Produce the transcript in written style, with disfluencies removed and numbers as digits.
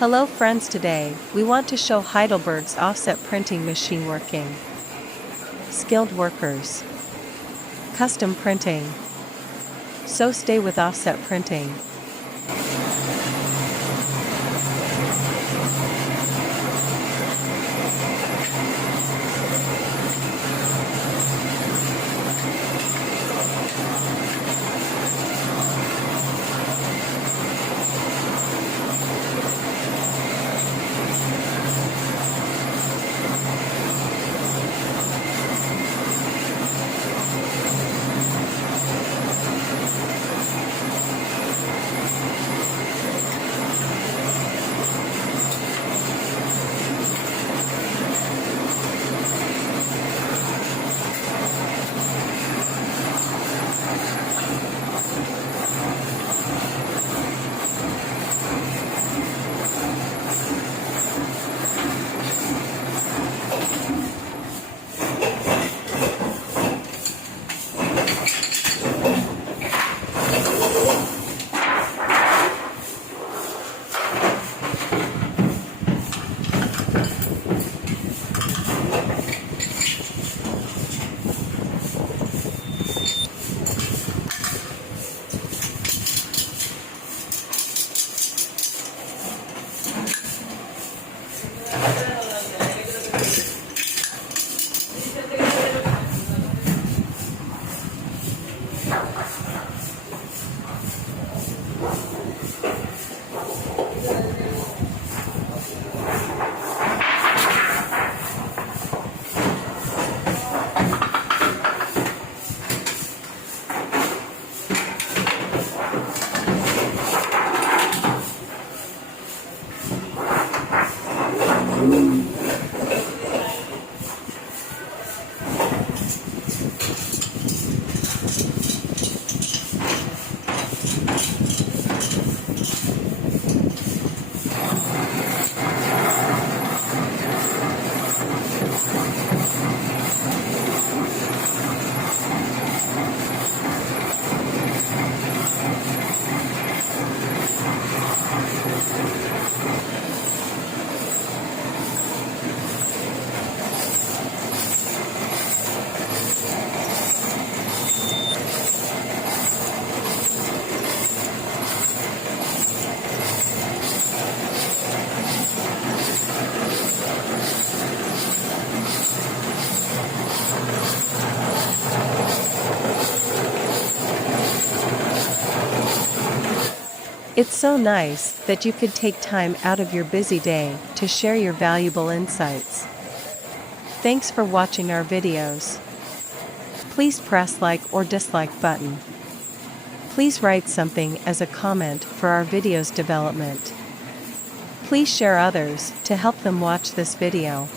Hello friends, today we want to show Heidelberg's offset printing machine working. Skilled workers. Custom printing. So stay with offset printing. It's so nice that you could take time out of your busy day to share your valuable insights. Thanks for watching our videos. Please press like or dislike button. Please write something as a comment for our video's development. Please share others to help them watch this video.